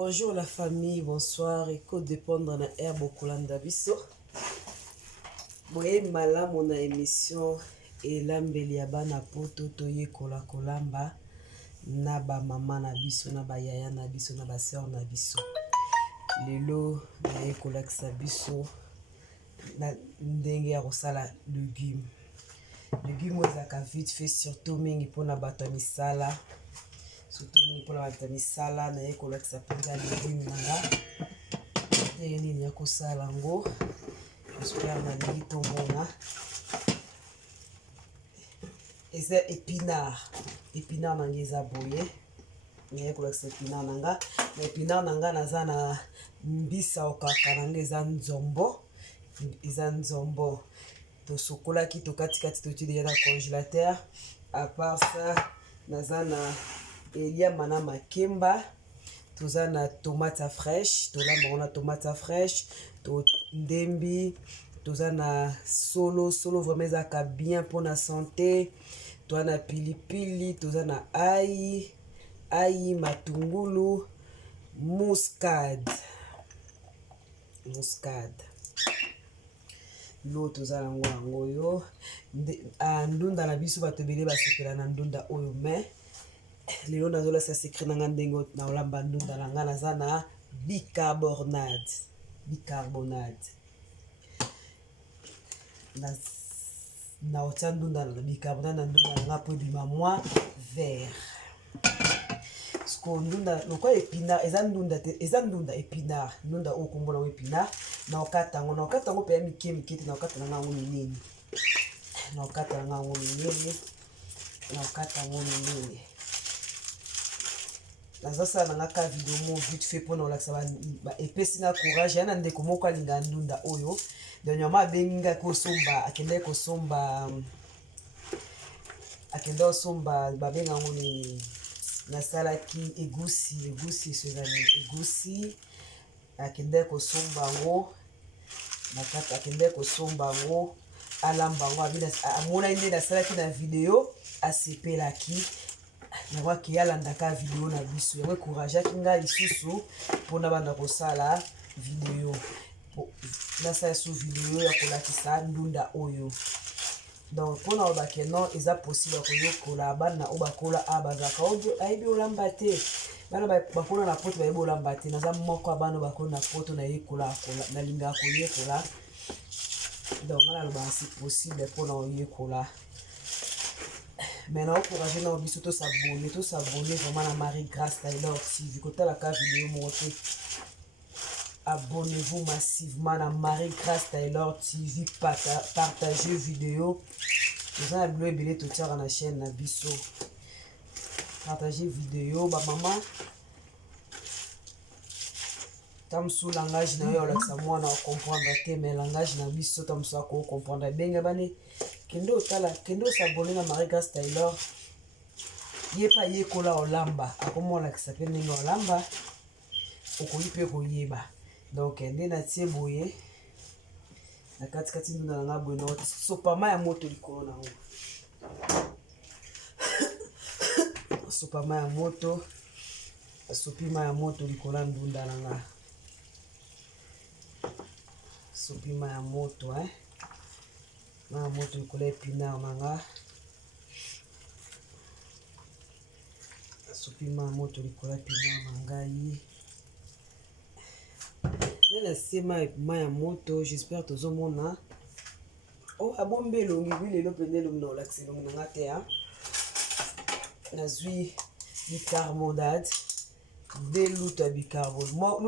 Bonjour la famille, bonsoir. Écoute dépendre na herbe okolanda biso. Boye malamu na émission elambeli ya bana poto toyekola kolamba na ba mama na biso na ba yaya na biso na ba sœur na biso. Lelo na yekolakisa biso na ndenge ya kosala légume. Légume ezaka vite fait surtout mingi mpona bato ya misala. Surtout mingi mpona bato ya misala na yekolakisa mpenza légume nanga. Ndenge nini ya kosala yango. J'espère na lingi tomona. Eza épinard. Épinard nanga eza boye. Na yekolakisa épinard nanga. Na épinard nanga naza na mbisa okaka nanga eza nzombo. Eza nzombo. Tosokolaki tokatikati totie deja na congélateur. À part ça, naza na eliama na makemba. Toza na tomate fraîche. Tolamba na tomate fraîche. To ndembi. Toza na solo. Solo vraiment ezaka bien pour la santé. Toza na pilipili. Toza na ail. Ail, matungulu. Muscade. Muscade. Lo toza yango yo ndunda na biso bato ebele basepela na ndunda oyo mais lelo nazolasa sekre nanga ndenge na olamba ndunda nanga naza na bicarbonate na otia ndunda na bicarbonate na ndunda nanga po ebima mwa vert sko ndunda lokwa épinard eza ndunda épinard ndunda oyo kombo nango épinard na okata yango mpe ya mike mike te na okata nanga yango minene nazosala nanga ka video mo vite fait mpona olakisa epesi na courage ya na ndeko moko alinga ndunda oyo dernièrement abenginga kosomba akende osomba babenga yango nini nasalaki egusi sezali egusi akende kosomba yango nakati akende kosomba yango alamba yango amona nde nasalaki na video asepelaki yango ake alandaka video na biso yango ekourageaki ngai lisusu mpona banda kosala video nasala so video ya kolakisa ndunda oyo donc mpona obake non eza possible koyekola bana oyo bakola bazaka ayebi olamba te bana bakola na poto bayebi olamba te naza moko ya bana bakola na poto nalingaka koyekola donc nga nalobaka si possible mpona oyekola mais na okourage na biso tosabone vraiment na Marie Grâce Taylor TV kotalaka video moko te abonnez-vous massivement à Marie Grâce Taylor TV, partagez vidéo. Vous avez le billet tout ça dans la chaîne na biso. Partagez vidéo, ba maman. Tam sous langage na yo la sa moi na comprendre te mais langage na biso tam so ko comprendre benga bane. Kendo s'abonner na Marie Grâce Taylor. Yepa yekola olamba, akomola ki s'appelle ningo olamba. Okoyipe koyeba. Donc nde natie boye na katikati ndunda nanga boye na sopama ya moto likolo nango sopama ya moto sopima ya moto likolo ndunda nanga sopima ya moto na moto likolo épinard nanga sopima ya moto likolo épinard nangai na sema ya moto j'espère tozomona abombe elongi lelo pende elongi na olakisa elongi nanga te nazwi bicarbonate de lutu ya bicarbonate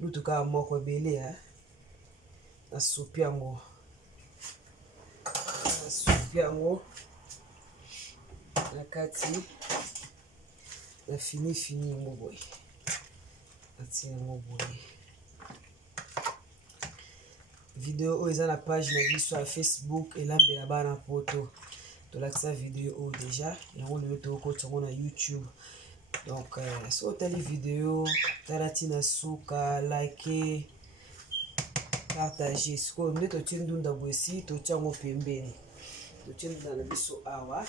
lutuka moko ebele nasupi yango na kati na fini yango boye video oyo eza na page na biso ya Facebook elambela bana poto tolakisa video oyo deja yango lelo tokoti yango na YouTube donc so otali video tala ntina suka like partage sikoyo nde totie ndunda boye si totia yango pembeni totie ndunda na biso awa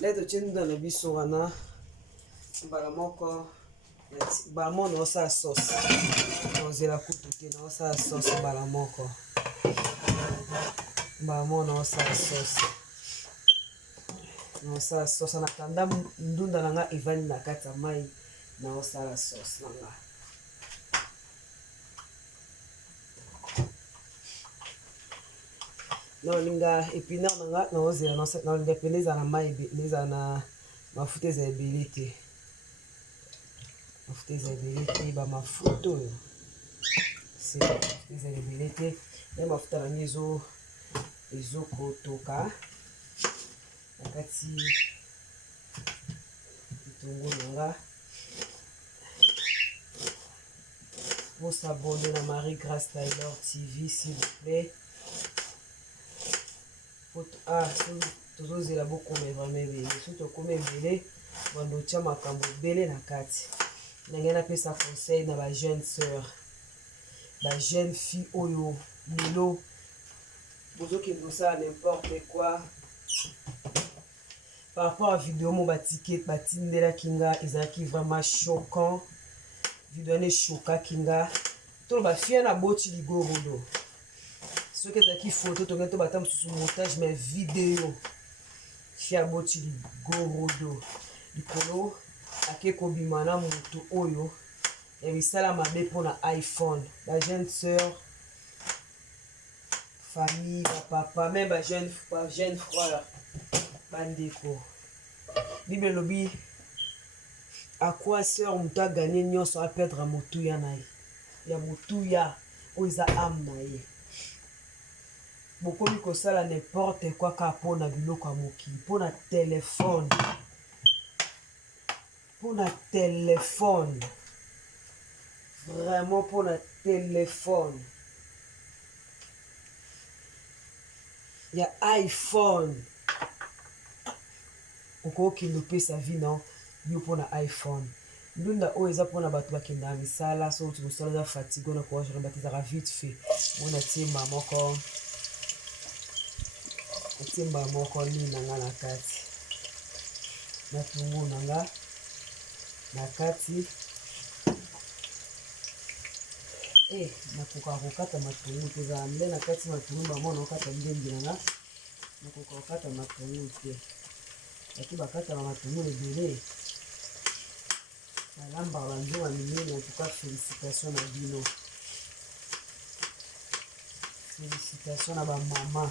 Là totie ndunda na biso wana mbala moko mbala moko naosala sauce naozela kutu te naosala sauce mbala moko naosala sauce nakanda ndunda na nga evandi na kati ya mai naosala sauce na nga naolinga épinard na nga naozela naolinga pene ezala na mai ezala na mafuta eza ebele te bamafuta oyo eza ebele te ya mafuta na nga ezokotoka na kati bitungulu na nga vous abonner na Marie Grâce Taylor TV s'il vous plaît. Tozozela bokoma vraiment ebele so tokoma ebele bando otia makambo ebele na kati ndenge napesa conseil na bajeune sœur bajeune fille oyo lelo bozokende kosala n'importe quoi par rapport à vidéo mo batindelaki nga ezalaki vraiment choquant video wana eshokaki nga tolo bafia na boti ligorodo soki ezalaki photo tongeli to bata mosusu montage mais video fia boti ligorodo likolo ake kobima na moto oyo ya misala mabe mpona iPhone bajeune sœur famille bapapa même bajeune frère bandeko bible elobi à quoi sœur moto aganye nyonso aperdre motuya na ye ya motuya oyo eza ame na ye bokomi kosala n'importe quoi kaka mpona biloko ya mokili mpona telefone vraiment mpona telefone ya iPhone okokende opesa vi na yo mpona iPhone ndunda oyo eza mpona bato bakendaka misala soki mosala eza fatigue ona koagere bato ezaka vite fait mona tiemba moko nini na nga na kati matungulu na nga na kati nakoka kokata matungulu te ezala nde na kati matungulu bamona okata ndembi na nga nakoka kokata matungulu te baki bakataka matungulu ebele balambaka banzonga minene en tout cas félicitation na bino félicitation na bamama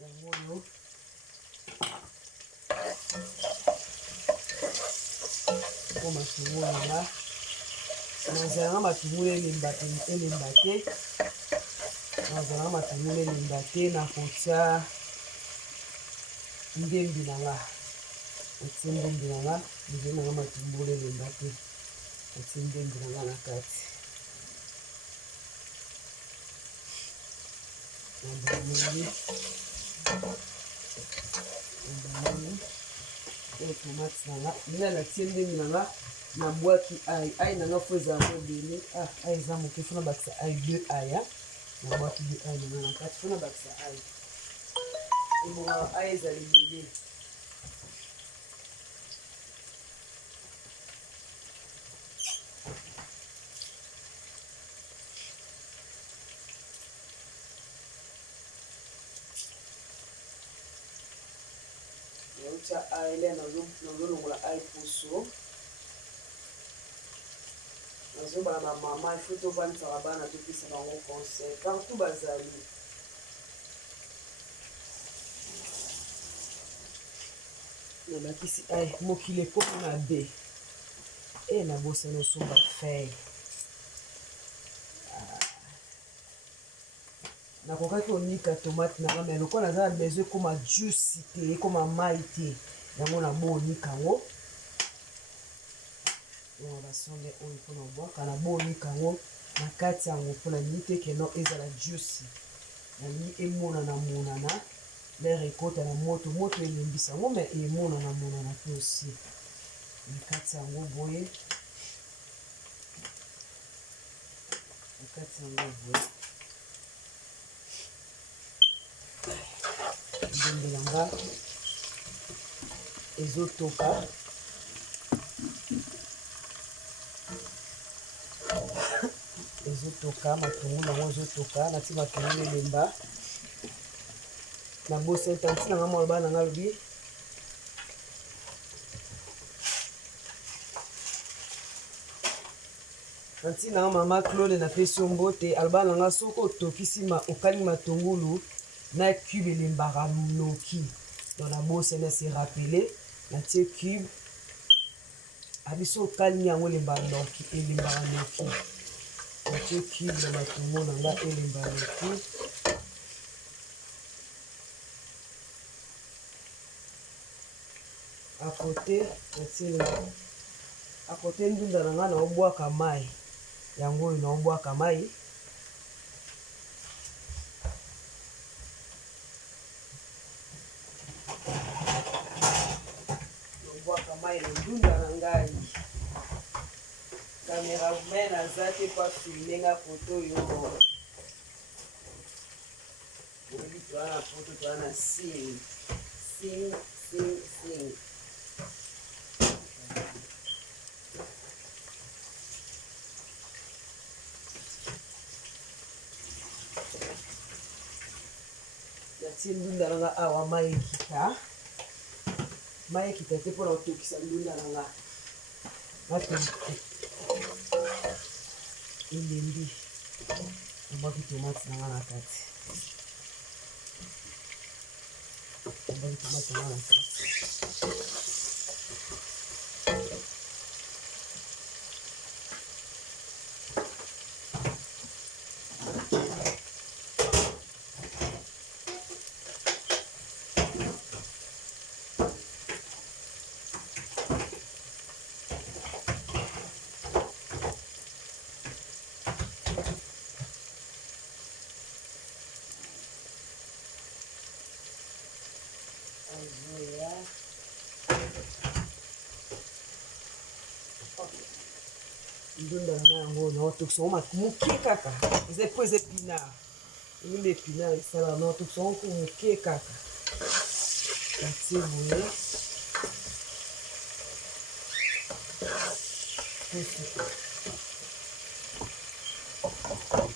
yango oyo po matungulu nanga nazalanga matungulu elemba te na kotia ndembi na nga otie ndembi na nga ezali nanga matungulu elemba te otie ndembi na nga na kati nabanoni oyo tomate na nga ndenge natie ndembi na nga nabwaki ai na nga fo ezala ebele ai eza moke fona bakisa ai 2 aya nabwaki 2 ai na nga na kati fona bakisa ai ebongaka ai ezala ebele nautia ai le nazolongola ai poso nazobala na mama ifo tovanisaka bana topesa bango conseil partout bazali nabakisi ai mokili ekomi na be nabosani osomba feye nakokaki konika tomate na nga me lokola naza na besoin ekoma juice te ekoma mai te yango nabonika yango basonge oyo mpona obwaka nabonika yango na kati yango mpona nini te keno ezala juice nalingi emonana lere ekota na moto elembisa yango me emonana te aussi na kati yango boye ndembe na nga ezotoka. Ezotoka, matungulu nango ezotoka, nati matungulu elemba na bosa etanti na nga mwa loba na nga lobi nanti na nga mama Claude na pesi yo mbote aloba na nga soki otokisi okalingi matungulu na cube elembaka noki dans la bosa na se rappele natie cube abiso okalingi yango elembaka noki natie cube na matungulu na nga elembaka noki. À côté ndunda na nga na obwaka mai yango oyo na obwaka mai na ndunda na ngai. Cameraman aza te pa filme nga foto oyo oyebi toa na foto toa na sing. Natie ndunda na nga awa mai ekita te mpona kotokisa ndunda na nga elembi nabwaki tomate na nga na kati. Ndunda na nga yango naotokisa ngo moke kaka eza po eza epinard elimba epinard esala naotokisa ngo ko moke kaka natie boye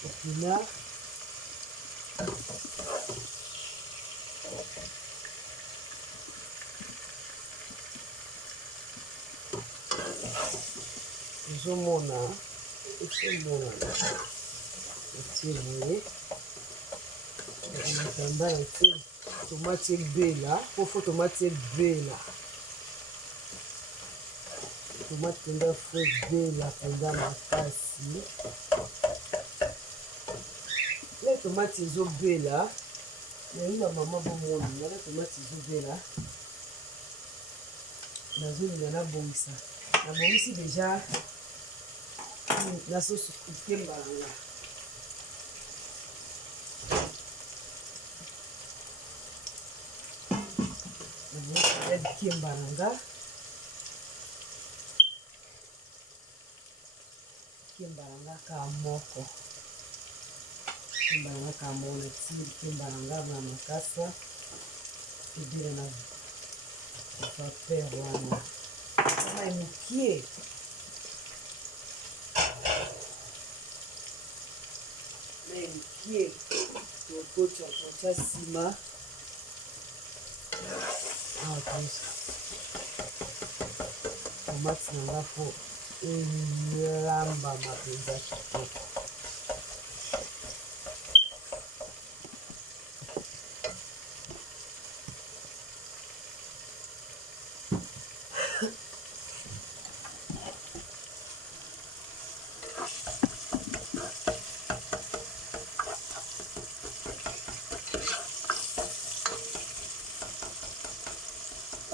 epinard ezomona natie boye natanda natie tomate ebela pofo tomate ebela tomate mpenza fo ebela mpenza makasi le tomate ezobela yayina mama bomoni nala tomate ezobela nazolinga nabongisa nabongisi deja na sosi kembanga kembalanga ka moko na tili kembalanga na makasa ebele na vapeur wana mai mokie tokotia nsima tomate na nga po elambama mpenza kitoko.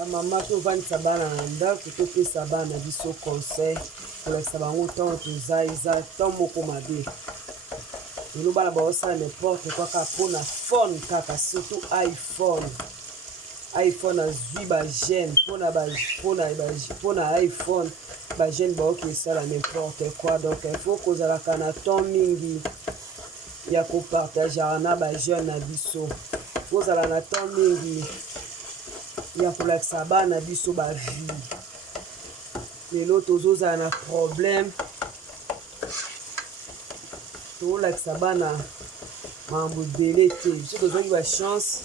Mama tovandisa bana na ndako topesa bana biso conseil kolakisa bango ntango toza eza ntango moko mabe lelo bana baosala n'importe kaka mpona phone kaka surtout iphone azwi bagene mpona iphone bagene baoki esala n'importe quoi donc il faut kozalaka na temps mingi ya kopartageaka na bajeune na biso kozala na temps mingi ya kolakisa bana biso bavie. Lelo tozozala na problème tolakisa bana mambo ebele te. Biso tozwaki bachance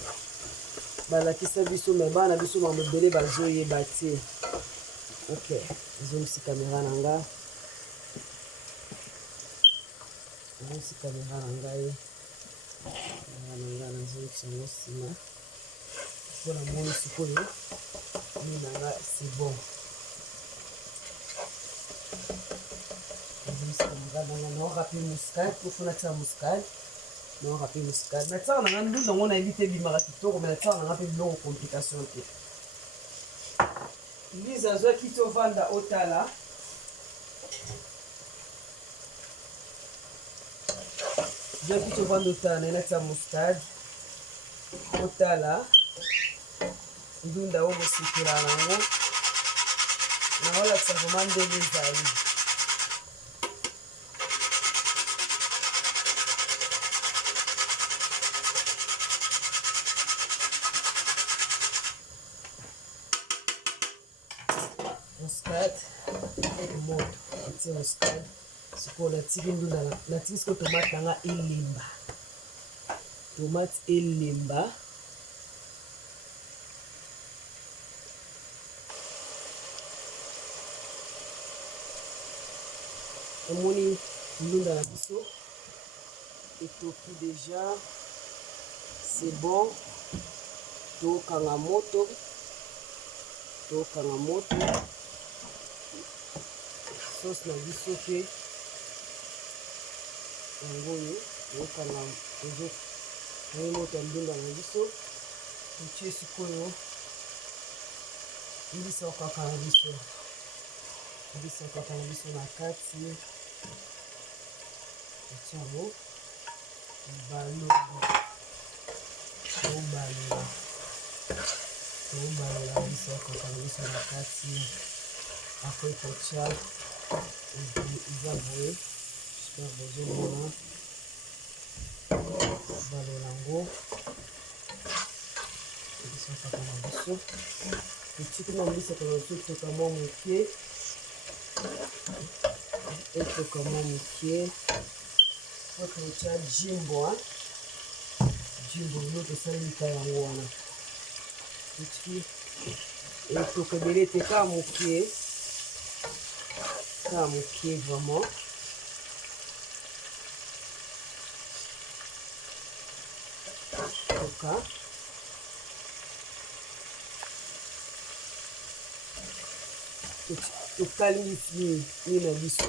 balakisa biso me bana biso mambo ebele bazoyeba te. Ok, ezongisi kamera na nga, ezongisi kamera na ngai, nazongisa yango nsima mpona moni sikoyo mi na nga c'est bon. Ezongisi kamera na nga naorape muscade tofuna tia muscade naorape muscade natiaka na nga ndunda yango nayebi te ebimaka kitoko me natiaka na nga mpe biloko complication te. Lise azwaki tovanda otala zwaki tovanda otala naye natia muscade otala ndunda oyo bosekela nango naolakisa vraimen ndenge ezali. Muscade moto atie muscade sikoyo natiki ndunda natiki sikoyo tomate nanga elemba, tomate elemba omoni ndunda na biso etoki déjà c'est bon. Tokanga moto sauce na biso mpe yango oyo tokanga ezoi moto ya ndunda na biso totie sikoyo mbisa okaka na biso na kati totie yango tobalola mbisa okaka na biso na kati après kotia eza boye j'espère bozomona balola yango biso okaka na biso totiki na mbisa okaka na biso etoka mwa moke po totia jimbo bino tosalelika yango wana totiki etoka ebele te kaka moke vraiment. Toka tokalisi ni na biso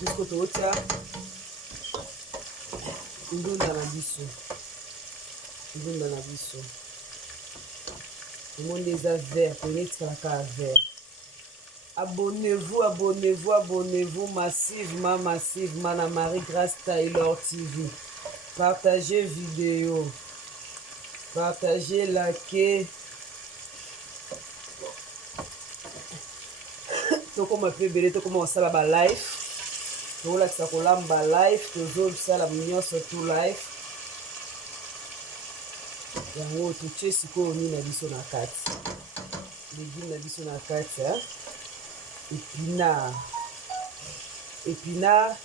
jusqu'au totia ndunda na biso omoni eza vert tonetikala vert. Abonnez-vous massivement na Marie Grâce Taylor TV. Partagez vidéo, partagez, likez. Tokoma pe bele tokoma osala ba live. Tolakisa kolamba live, tozosala nyonso tout live. Yango totie sikoyo nini na biso na kati. Légume na biso na kati épinard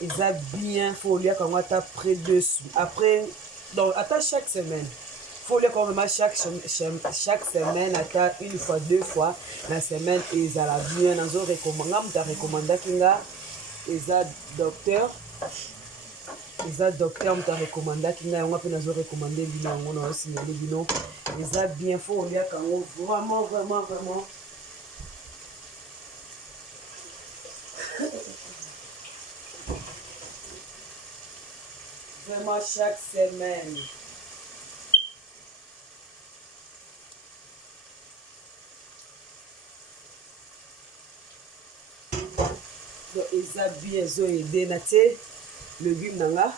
eza bien, faut lire quand on t'a près dessus après donc attends chaque semaine faut lire quand même chaque semaine attends une fois deux fois la semaine eza la bien nazo recommanda kinga eza docteur mta recommanda kinga yango pe nazo recommander bino yango na signale bino eza bien, faut lire quand vraiment vraiment chaque semaine. Donc eza bien zo aider na te légume nanga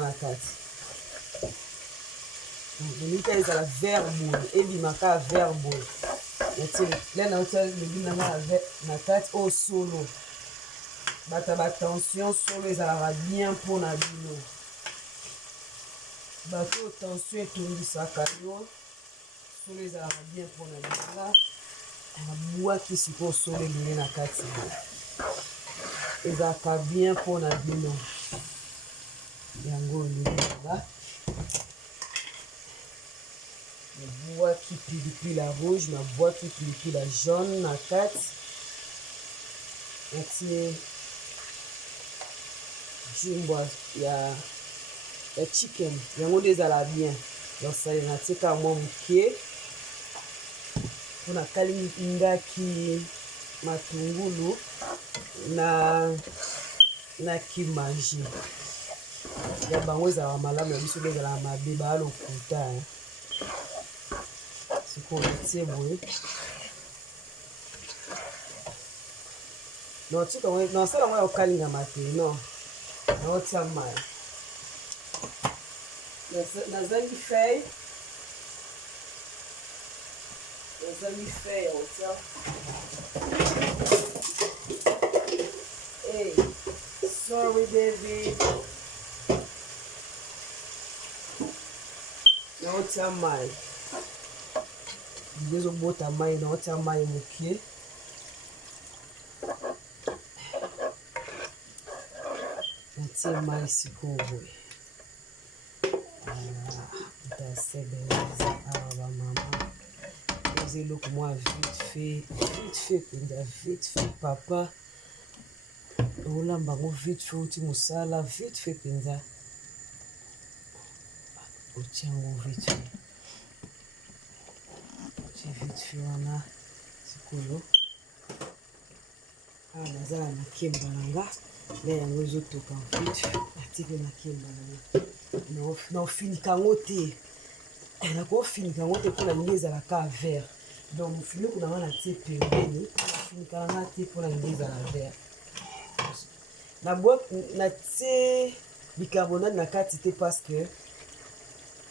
na kati. Donc ezala vert boule ebimaka vert boule. Là na légume nanga na kati au solo. bata batension solo ezalaka bien mpona bino. Bato oyo tension etongisaka yo solo ezalaka bien mpona bino. Nabwaki sikoyo solo ebele na kati ezalaka bien mpona bino yango olinga. Nabwaki pilipili ya rouge, nabwaki pilipili ya jaune na kati, natie jimbwa ya chicken yango nde ezala bien yosali. natie kaka mwa moke mpona kalingaki matungulu na kimanji ya bango ezalaka malamu ya biso nde ezalaka mabe baalokuta sikoyo natie boye nasala ngo ya kokalingama te non naotia mai nazangi feuille ya kotia hey sorry baby naotia mai ezobota mai naotia mai moke natie mai sikoyo boye tasebeleza awa bamama oza eloko mwa vite fait mpenza vite fait papa olamba yango vite fait oti mosala vite fait mpenza otia yango vite fait wana sikoyo awa nazala na kemba na nga nde yango ezotoka vite natie mpe na kemba na nga naofinika yango te nakofinika yango te mpona lingi ezalaka vert donc mofiniku na nga natie pembeni nafinika na nga te mpona lingi ezala vert natie bicarbonate na kati te parce que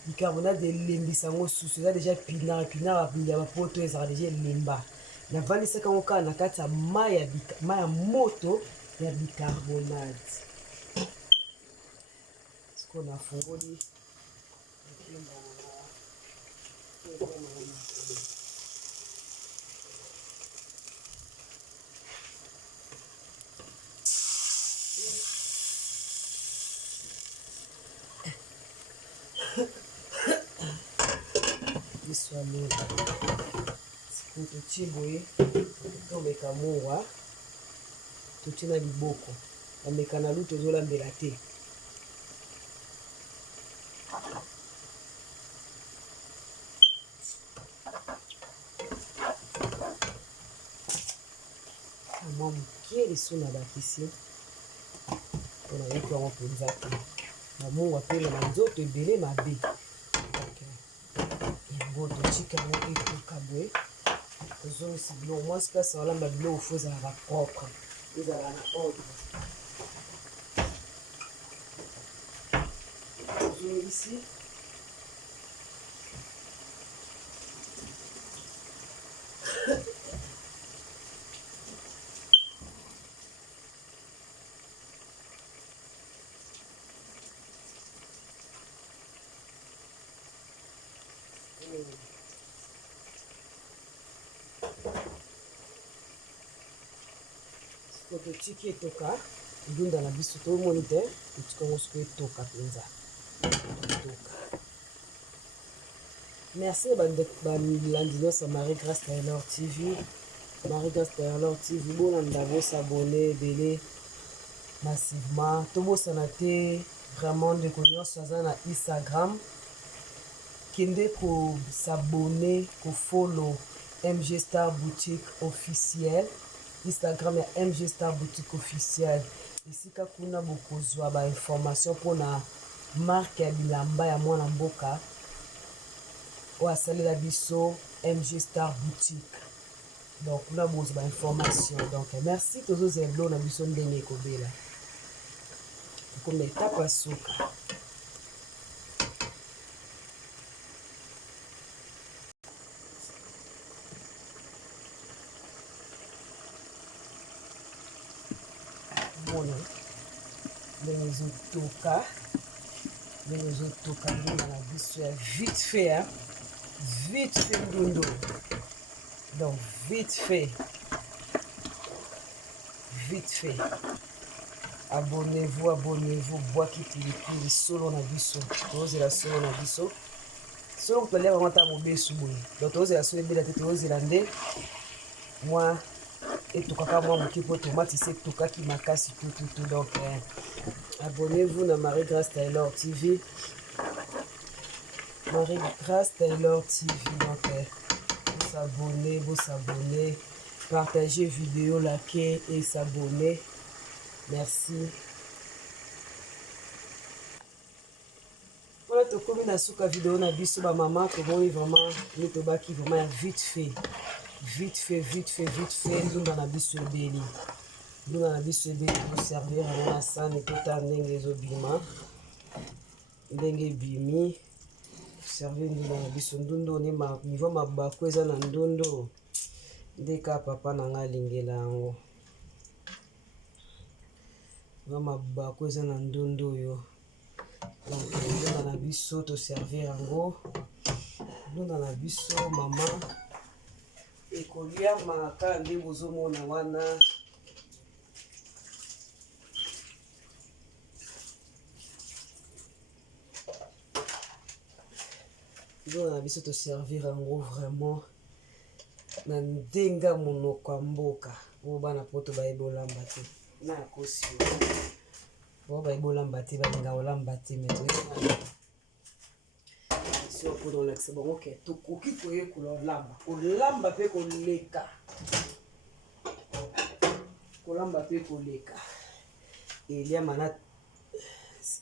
bicarbonate elembisa yango susu eza deja pinard ya bapoto ezalaka deja elemba navandisaka yango kaka na kati ya mai ya moto ya bicarbonate sikoyo nafungoli biswalo sikoyo totie boye tomeka mowa totie na liboko bameka na lutu ezolambela te mwa moke liso na bakisi mpona yoto yango mpenza te bamongwa mpe na nzoto ebele mabe yango totika yango etoka boye tozongisi biloko mwasi place olamba biloko fo ezalaka propre ezalaka na ordre tozongisi sikoyo totiki etoka ndunda na biso tomoni te totika yango sikoyo etoka mpenza etoka merci balandi nyonso Marie Grâce Taylor TV Marie Grâce Taylor TV bolanda bosabone ebele massivement tobosana te vraiment ndeko nyonso aza na Instagram kende kosabone kofolo MG Star Boutique officiel Instagram ya MG Star Boutique officiel esika kuna bokozwa bainformation mpona marke ya bilamba ya mwana mboka oyo asalela biso MG Star Boutique donc kuna bokozwa bainformation donc merci tozozela biloko na biso ndenge ekobela ekoma etape ya suka ozomona ndenge ezotoka ndunda na biso ya vite fait ndundo. Donc vite fait abonnez-vous bwaki pilipili solo na biso tozela solo na biso solo tolia vraiment ta mobesu boye donc tozela solo ebela te tozela nde mwa etokaka mwa moke mpo tomate se etokaki makasi tout donc abonnez-vous na Marie Grâce Taylor TV donc vous s'abonner, partagez vidéo, liker et s'abonner. Merci. Voilà, tu comme na suka vidéo na biso ba maman to moni vraiment ni to baki vraiment vite fait ndunda na biso ebeli pour servir na sane tota ndenge ezobima ndenge bimi servir ndunda na biso ndundo ne ma niveau mabako eza na ndundo ndeka papa na nga alingela yango mabako eza na ndundo oyo donc ndunda na biso to servir yango ndunda na biso mama ekolia maka nde bozomona wana ndunda na biso to servir yango vraiment na ndenga monoko ya mboka oyo bana poto bayebi olamba te na yakosi oyo bayebi olamba te balinga olamba te me toyebana si opona olakisa bango ke tokoki koyekola olamba mpe kolamba mpe koleka eliama na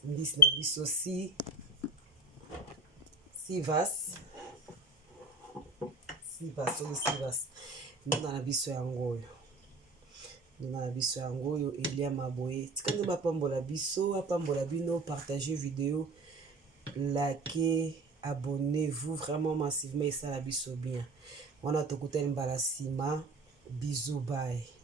mbisi na biso si vas ndunda na biso yango oyo eliama boye tika nde bapambola biso apambola bino partager vidéo likez abonnez-vous vraiment massivement esala biso bien wana tokutani mbala nsima bisous bye.